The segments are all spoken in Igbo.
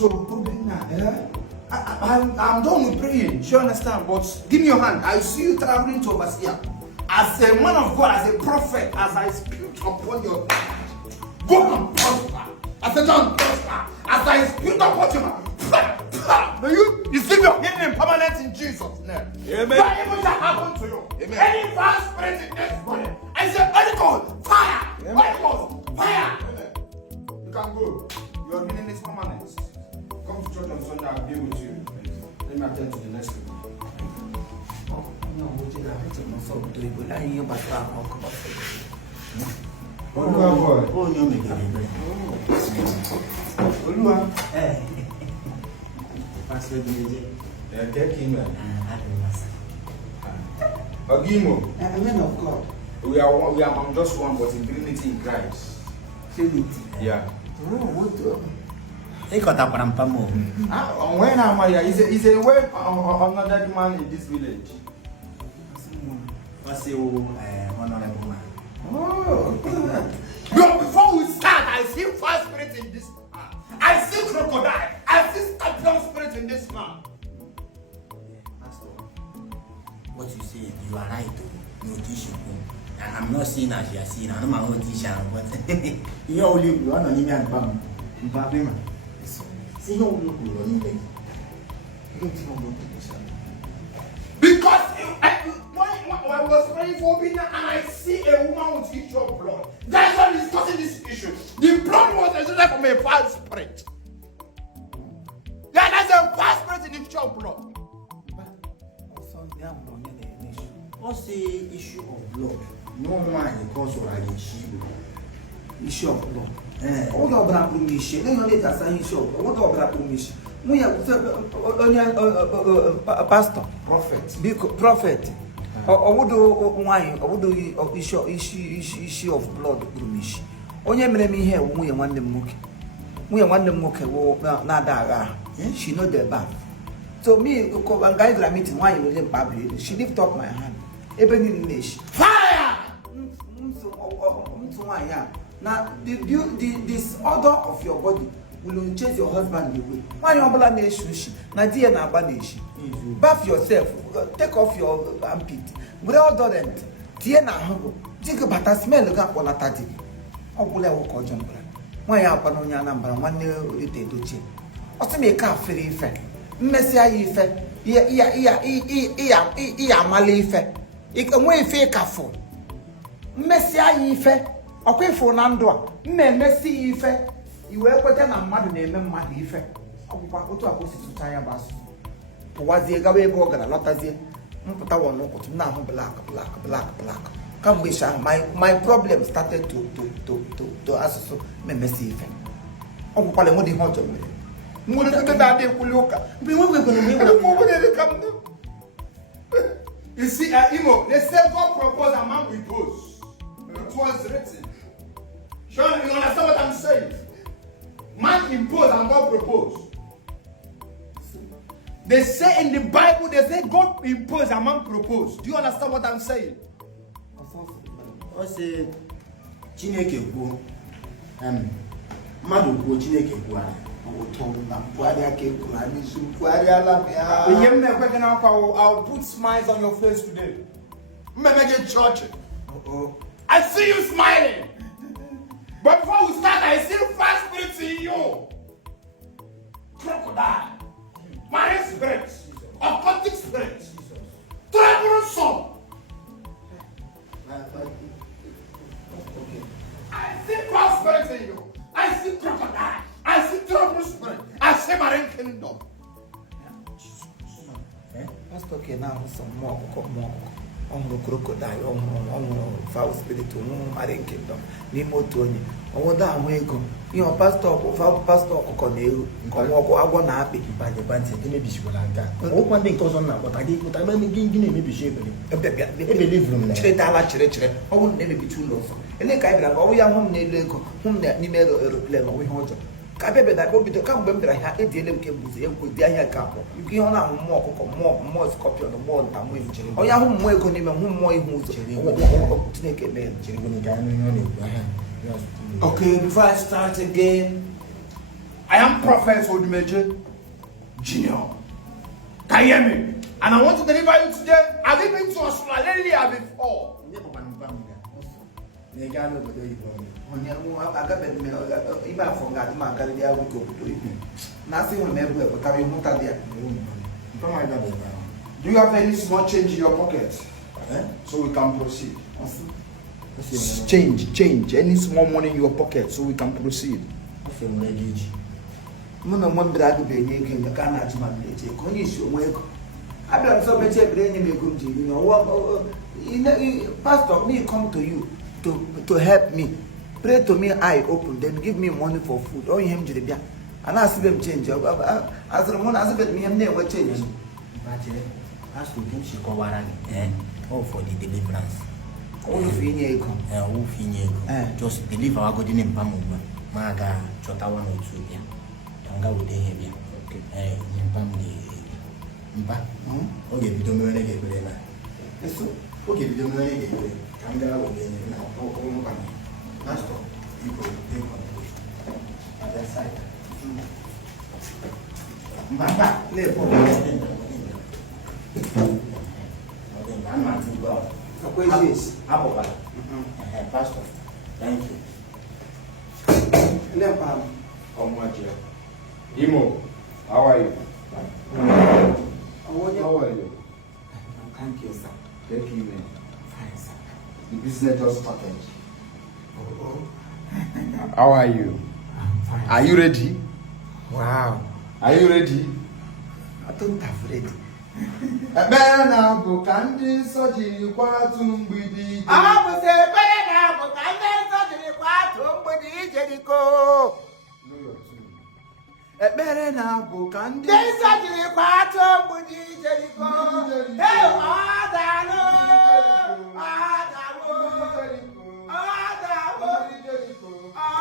So, I'm done with praying. You understand? But give me your hand. I see you traveling to overseas. As a man of God, as a prophet, as I speak upon your life, go and prosper. As a man prosper. As I speak upon your life, may you receive your healing permanent in Jesus' name. Amen. What evil shall happen to you? Amen. Any bad spirit in this body, I say, Holy Ghost, fire! Holy Ghost, fire! Amen. You can go. Your healing is permanent. Come to church on Sunday, I'll be with you. Let me attend to the next one. No, what did I hit myself doing? But I hear about that. I'll come up with it. Oh, you make it. Oh, Pastor DJ. Take him. Imo. Men of God. We are just one, but in Trinity in Christ. Trinity. Yeah. Oh, what do? When I'm here, he's a way another man in this village. What's the honorable man? Oh, no, before we start, I see fire spirit in this man. I see crocodile. I see scorpion spirit in this man. Pastor, what you say, you are right. You teach you. And I'm not seeing as you are seeing. I know my own teacher, but you only one on him and bam. See, you look because when I was praying for me and I see a woman with issue of blood. That's why I'm discussing this issue. The blood was extracted from a foul spirit. Yeah, that's a foul spirit in the issue of blood. What's the issue of blood? No man because of an issue of blood. What about issue? Then you need to say issue. What about issue? Pastor, prophet. What do issue of blood? Onye mere me here, we want them moke. We want them moke. She know the bath. So me, and guys are meeting. Why you will public? She lift up my hand. Even in English. Fire! Now, this order of your body will chase your husband away. Why you blame me? Now, dear, na banish. Bath yourself. Take off your armpit. Without doing dear, na humble. Think about a smell of on a tati. Oh, will I walk on jumper? Why are Panonia number 1 year to cheat? Also, make a free effect. Messia effect. Mali effect. It can wait fake a phone. Messia effect. Okay, for Nandua. Messi effect. You will put an amount name my effect. What to opposite to tire bus. Was the Gabe Bogan, a lot as it. But I won't know what now black. Come wish my problem started to ask so Messi effect. Oh, Palamodi hot of me. More than that, they will look up. We will come. You see, Imo, they said God proposed a man with both. It was written. Sean, you understand what I'm saying? Man imposed and God proposed. They say in the Bible, they say God imposed and man proposed. Do you understand what I'm saying? I say, Chineke go. Madu go Chineke go. I'll put smiles on your face today. Church. I see you smiling. But before we start, I see five spirits in you. Crocodile, marine spirit, aquatic spirit, tribal soul. I see five spirits in you. I see crocodile. I see tribal spirit. I see marine kingdom. Let's talk now some more. Crocodile, foul spirit, marine kingdom. Imo Tony. Your pastor, Coneu, Congo, happy by the bands and maybe she will like that. One thing goes on now, but I did put a man maybe shaping. Believe room, Chile, I won't never be too low. And then I go, we are home near Lego, whom that Nimero aeroplane or we hold. Kabe that go to come when I had a deal with the other couple. You give on more scorpion on board than we. Oh, yeah, whom more can even whom more who's to take a man. Okay, before I start again, I am Prophet Odumeje Junior. Can you hear me? And I want to deliver you today. Have you been to Australia before? Do you have any small change in your pocket? So we can proceed. Change. Any small money in your pocket so we can proceed. Pastor, me come to you to help me. Pray to me, eye open, then give me money for food. Oh, him to the and I see them change. As the one as if me never change. As to him, she call all for the deliverance. All of you, just deliver our good in Pamuba. Maga, Chota 1 or 2. Yanga would heavy. Okay. In Pamdi. Okay, we don't know any game. Okay, we don't know any game. Kanga would be now. Master, you go take on at that side. Mama, live for I'm not too well. What is this? Pastor, thank you. Imo, how are you? How are you? Thank you, sir. Thank you, man. Fine, sir. The business just started. How are you? I'm fine. Are you ready? Wow. Are you ready? I don't have ready. Ebena bụ ka ndị nsọ jiri kwatu mgbidi. Abụsị ebere na-abụ ka ndị nsọ jiri kwatu mgbidi Jeriko. Ekpere na-abụ ka ndị nsọ jiri kwatu mgbidi Jeriko.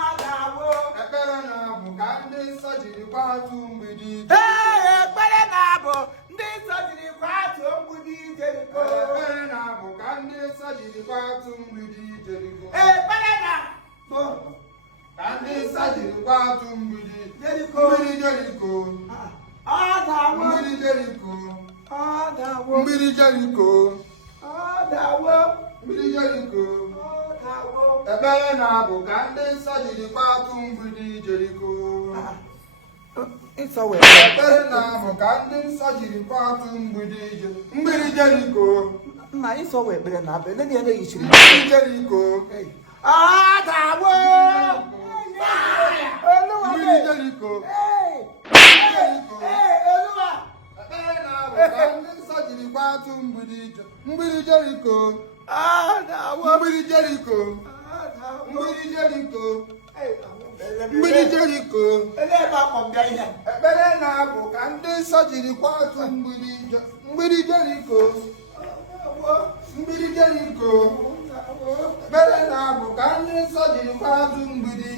Ọdawo. Ekpere na-abụ ka ndị nsọ jiri kwatu mgbidi. Ekpere na-abụ ndị nsọ jiri kwatu mgbidi Jeriko. Ekpere na-abụ ka ndị nsọ jiri kwatu mgbidi Jeriko. Ekpere na-abụ ka ndị nsọ jiri kwatu mgbidi Jeriko. Mgbidi Jeriko. Ọdawo. Mgbidi Jeriko. Ọdawo. Mgbidi Jeriko. Ọdawo. Mgbidi Jeriko. Ọdawo. Ekpere na-abụ ka ndị nsọ jiri kwatu mgbidi Jeriko. Ekpere na-abụ ka ndị nsọ jiri kwatu mgbidi Jeriko. Nna ịsọ wee ekpere na abịa ndị ebe yichiri Mgbidi Jeriko. Ọdawo. Mgbidi Jeriko. Ekpere na-abụ ka ndị nsọ jiri kwatu mgbidi Jeriko. Mgbidi Jeriko. Mgbidi Jeriko. Mgbidi Jeriko. Ekpere na-abụ ka ndị nsọ jiri kwatu mgbidi Jeriko. Mgbidi Jeriko. Ekpere na-abụ ka ndị nsọ jiri kwatu mgbidi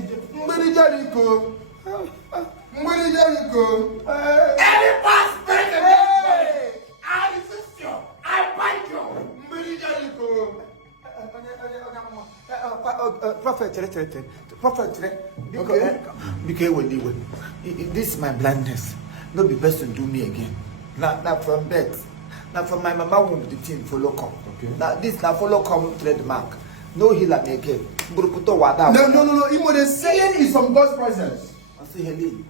Jeriko. Mgbidi Jeriko. Any pastor, I resist you. I bind you. Mgbidi Jeriko. Prophet, this is my blindness. No be best to do me again. Now from birth. Now from my mama womb the thing follow come. Okay. Now this now follow come trademark. No healer again. No. Imo, the saying is from God's presence. I say healing.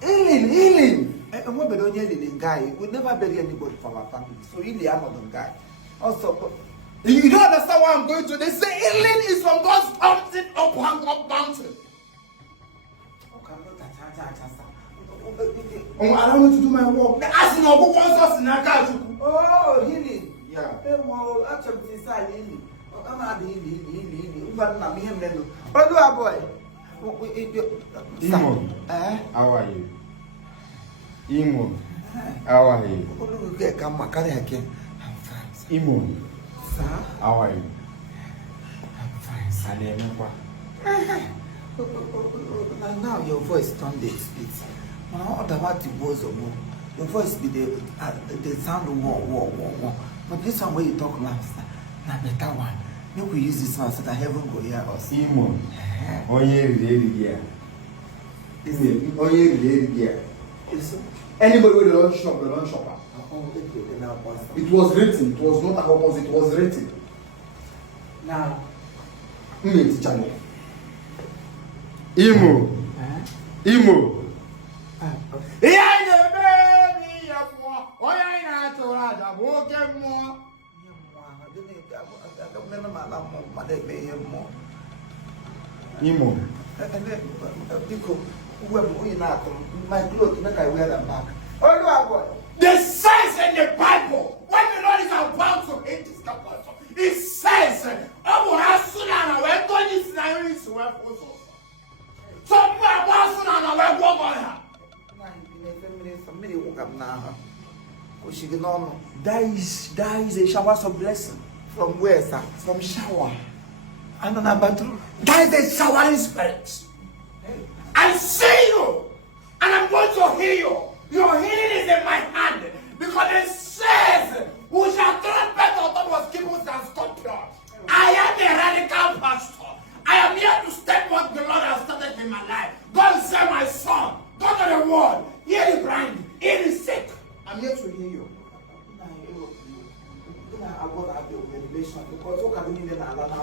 And when we don't hear the guy, we never bury anybody from our family. So really I'm not the guy. Also. You don't understand what I'm going to. They say healing is from God's mountain up mountain. I don't want to do my work. As no book wants in a car. Oh, healing. Yeah. Well, actually, it's not healing. I'm not healing. But I'm him. What do I boy? Imo, how are you? Imo, how are you? I'm fine. Imo, Sir? how are you? I'm fine, sir. Now your voice turned it. Now about the words of war. Your voice be the sound of war. But this one where you talk last, now better one. Maybe we use this one so that heaven will hear us. Imo, onye really here. Anybody with the lunch shop, the lunch shopper. It was written. It was not opposite. It was written. Now, channel. Imo. Imo. Yeah, baby. Oh, yeah, to Raja. Walk more. Imo. My clothes, make I wear them back. The says in the Bible, when the Lord is about to hit this couple, it says, "Oh, as soon as we're going to this so That is a shower of blessing. From where, sir? From shower. And on a bathroom. that is a showering spirit. I see you, and I'm going to heal you. Your healing is in my hand, because it says, "We shall trumpet on top of scorpions and scorpions." I am a radical pastor. I am here to step what the Lord has started in my life. God said, "My son, go to the world, heal the blind, heal the sick." I'm here to heal you.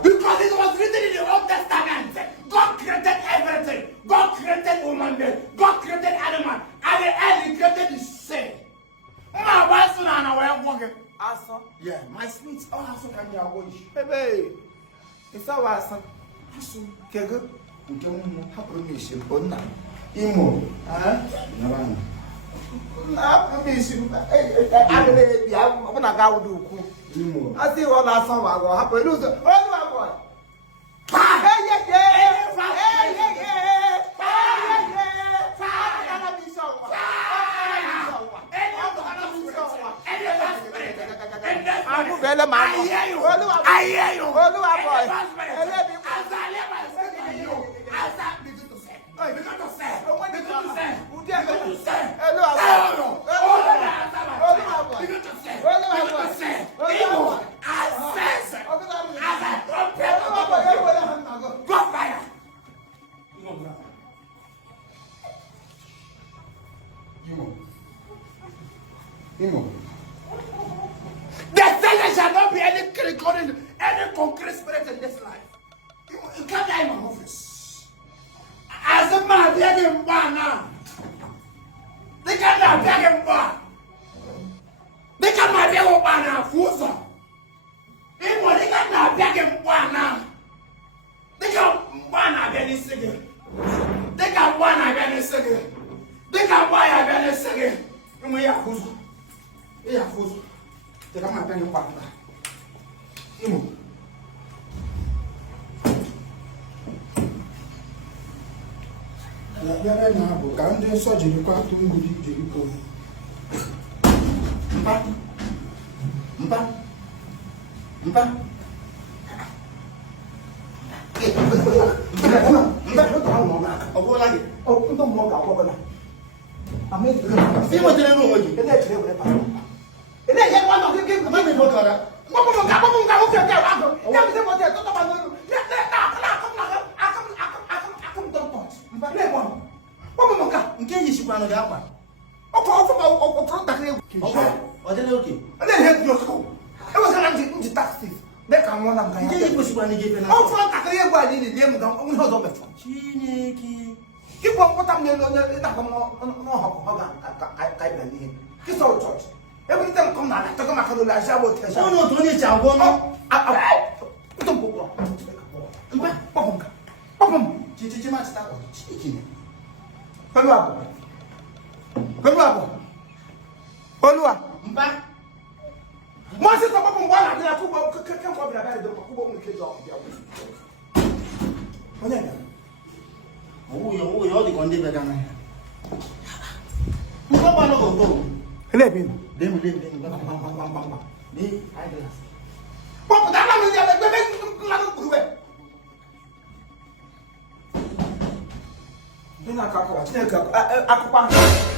Because it was written in the Old Testament, God created everything. God created woman, God created animal, and the end He created the same. My wife son and I were walking. Asa? Yeah, my sweet. Oh, Asa can be a boy. Baby, it's our Asa. Asa, Kego? happen me, she Imo. I'm gonna go do. Imo. I see what I saw. I go happen. Lose. Oh, my boy. I hear you. Imo. There shall not be any concrete spirit in this life. You can't die in my office. As a man, begging bar now. They can't die begging bar. They can't die begging bar now. Fusa. They can't die begging bar now. They can't bar now. Any cigarette. They can't bar now. Any cigarette. They can't buy any cigarette. You may have Fusa. You have Fusa. They can't buy any partner. Imo. Yàrá náà bò ká ń dé sọ́ọ̀jì ní kwá tó ń gbòdì ìdè ipò. Mpa. Every time come now, talk about how I shall work. Oh no, don't you tell one? Chichi match that one. Chichi. Olúwa. Mpa. Mo se to papa ngwa na dia ku bo kan ko bra ba de ku bo mu kejo dia. Onya ya. Oh, yo di konde be gana. Mpa ba no go. Ele bi. Dem. Ni eyeglass. Papa da na mi ya be na no ku be. Ina ka ko, tina ka akwa.